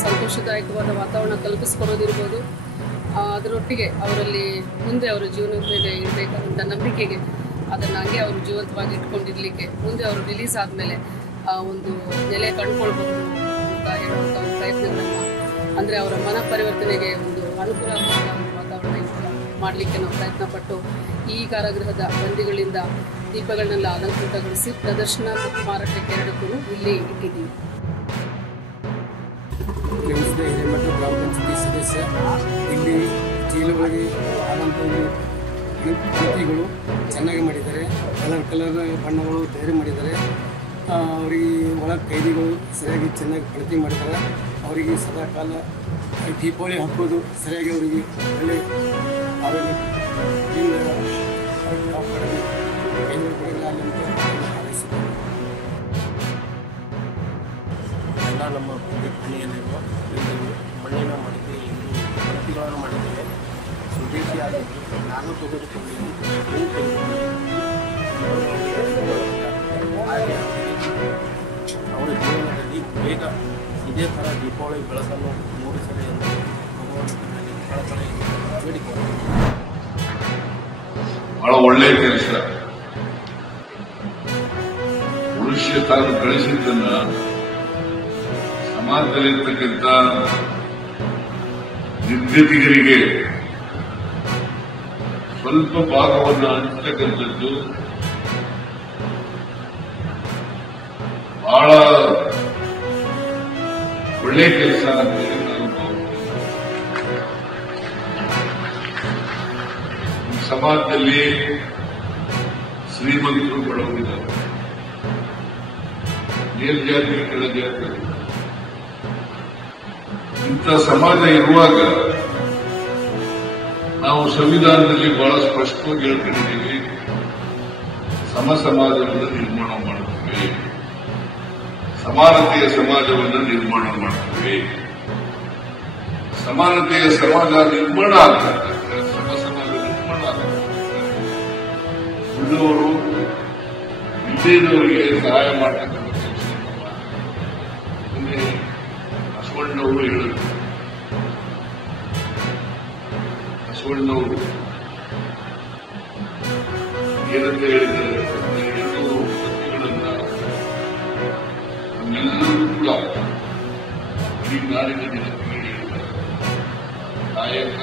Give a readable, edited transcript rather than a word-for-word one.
ಸಂತೋಷದಾಯಕವಾದ ವಾತಾವರಣ ಕಲ್ಪಿಸಿಕೊಡೋದಿರ್ಬೋದು, ಅದರೊಟ್ಟಿಗೆ ಅವರಲ್ಲಿ ಮುಂದೆ ಅವರ ಜೀವನದ ಮೇಲೆ ಇರಬೇಕಾದಂಥ ನಂಬಿಕೆಗೆ ಅದನ್ನು ಹಂಗೆ ಅವರು ಜೀವಂತವಾಗಿ ಇಟ್ಕೊಂಡಿರಲಿಕ್ಕೆ ಮುಂದೆ ಅವರು ರಿಲೀಸ್ ಆದಮೇಲೆ ಒಂದು ನೆಲೆ ಕಂಡುಕೊಳ್ಬಹುದು ಅಂತ ಹೇಳುವಂಥ ಒಂದು ಪ್ರಯತ್ನಗಳನ್ನು, ಅಂದರೆ ಅವರ ಮನ ಪರಿವರ್ತನೆಗೆ ಒಂದು ಅನುಕೂಲವಾದ ವಾತಾವರಣ ಮಾಡಲಿಕ್ಕೆ ನಾವು ಪ್ರಯತ್ನಪಟ್ಟು ಈ ಕಾರಾಗೃಹದ ಬಂದಿಗಳಿಂದ ದೀಪಗಳನ್ನೆಲ್ಲ ಅಲಂಕೃತಗೊಳಿಸಿ ಪ್ರದರ್ಶನ ಮತ್ತು ಮಾರಾಟಕ್ಕೆ ಎರಡಕ್ಕೂ ಇಲ್ಲಿ ಇಟ್ಟಿದ್ದೀವಿ. ಹಿರೇಮಠ ಗ್ರಾಮ ಪಂಚಾಯತಿ ಸದಸ್ಯ ಇಲ್ಲಿ ಚೀಲಗಳಿಗೆ ಆದಂಥ ಗಣಪತಿಗಳು ಚೆನ್ನಾಗಿ ಮಾಡಿದ್ದಾರೆ. ಕಲರ್ ಬಣ್ಣಗಳು ತಯಾರಿ ಮಾಡಿದ್ದಾರೆ. ಅವರಿಗೆ ಒಳ ಕೈದಿಗಳು ಸರಿಯಾಗಿ ಚೆನ್ನಾಗಿ ಪ್ರತಿ ಮಾಡಿದ್ದಾರೆ. ಅವರಿಗೆ ಸದಾಕಾಲ ದೀಪಾವಳಿ ಹಬ್ಬದು ಸರಿಯಾಗಿ ಅವರಿಗೆ ಒಳ್ಳೆ ಆರೋಗ್ಯದಿಂದ ಕಾಪಾಡಲು ಕೈಗಳು ಕೊಡಲಿಲ್ಲ ಅಂತ ಹಾರೈಸುತ್ತಾರೆ. ಎಲ್ಲ ನಮ್ಮ ಮನೆಯಲ್ಲಿರುವ ಮಣ್ಣಿನ ಮಡಿಕೆ ಗಣಪತಿಗಳನ್ನು ಮಾಡಿದ್ದೇವೆ. ಸ್ವದೇಶಿ ಆಗಿದ್ದು ನಾನು ತೆಗೆದುಕೊಂಡು ಹಾಗೆ ಅವರ ಜೀವನದಲ್ಲಿ ಬೇಗ ಇದೇ ಥರ ದೀಪಾವಳಿ ಬೆಳಕನ್ನು ಮೂಡಿಸಲಿ ಎಂದು ಭಗವಂತನಲ್ಲಿ ಕಳಕಳಿ ಬೇಡಿಕೊಂಡು ಬಹಳ ಒಳ್ಳೆಯ ಕೆಲಸ. ಮನುಷ್ಯ ತಾನು ಗಳಿಸಿದ್ದನ್ನ ಸಮಾಜದಲ್ಲಿರ್ತಕ್ಕಂಥ ನಿರ್ಗತಿಗರಿಗೆ ಸ್ವಲ್ಪ ಭಾಗವನ್ನು ಹಂಚತಕ್ಕಂಥದ್ದು ಬಹಳ ಒಳ್ಳೆಯ ಕೆಲಸ ಅಂತ ಹೇಳಿ ನಾನು ಭಾವಿಸ್ತೇನೆ. ಸಮಾಜದಲ್ಲಿ ಶ್ರೀಮಂತರು ಬಡವರಿದ್ದಾರೆ, ಮೇಲ್ಜಾತಿ ಕೆಳಜಾತಿ. ಇಂಥ ಸಮಾಜ ಇರುವಾಗ ನಾವು ಸಂವಿಧಾನದಲ್ಲಿ ಬಹಳ ಸ್ಪಷ್ಟವಾಗಿ ಹೇಳ್ಕೊಂಡಿದ್ದೀವಿ, ಸಮ ಸಮಾಜವನ್ನು ನಿರ್ಮಾಣ ಮಾಡುತ್ತೇವೆ, ಸಮಾನತೆಯ ಸಮಾಜವನ್ನು ನಿರ್ಮಾಣ ಮಾಡ್ತೇವೆ. ಸಮಾನತೆಯ ಸಮಾಜ ನಿರ್ಮಾಣ ಆಗ್ತದೆ, ಸಮ ಸಮಾಜ ನಿರ್ಮಾಣ ಆಗ್ತದೆ. ಉಳಿದವರು ಇದ್ದೇದವರಿಗೆ ಸಹಾಯ ಮಾಡತಕ್ಕಂಥ ಕೆಲಸ ಬಸವಣ್ಣವರು ಹೇಳಿದ್ರು. ಬಸವಣ್ಣವರು ಏನಂತ ಹೇಳಿದ್ದಾರೆ, 200 ಪದ್ಯಗಳನ್ನ ನಮ್ಮೆಲ್ಲರೂ ಕೂಡ ಇಡೀ ನಾಡಿನ ಜನತೆಗೆ ಹೇಳಿದ್ದಾರೆ. ಕಾಯಕ